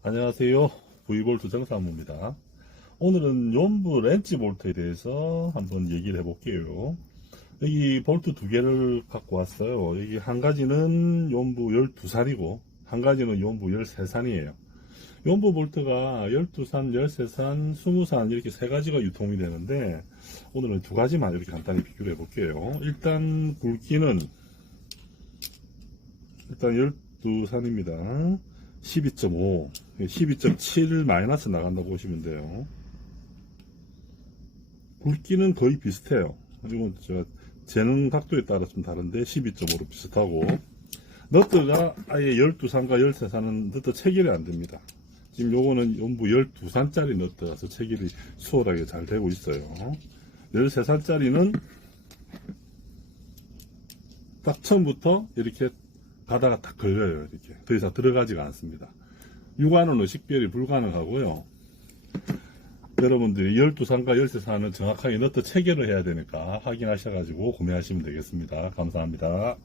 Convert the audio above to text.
안녕하세요. V볼트 정사무입니다. 오늘은 연부 렌치 볼트에 대해서 한번 얘기를 해볼게요. 여기 볼트 두 개를 갖고 왔어요. 여기 한 가지는 연부 12산이고, 한 가지는 연부 13산이에요. 연부 볼트가 12산, 13산, 20산 이렇게 세 가지가 유통이 되는데, 오늘은 두 가지만 이렇게 간단히 비교를 해볼게요. 일단 굵기는, 일단 12산입니다. 12.5, 12.7 마이너스 나간다고 보시면 돼요. 굵기는 거의 비슷해요. 이건 제가 재는 각도에 따라 좀 다른데 12.5로 비슷하고 너트가 아예 12산과 13산은 너트 체결이 안 됩니다. 지금 요거는 연부 12산짜리 너트라서 체결이 수월하게 잘 되고 있어요. 13산짜리는 딱 처음부터 이렇게 가다가 딱 걸려요. 이렇게. 더 이상 들어가지가 않습니다. 육안으로 식별이 불가능하고요. 여러분들이 12산과 13산은 정확하게 너트 체결을 해야 되니까 확인하셔가지고 구매하시면 되겠습니다. 감사합니다.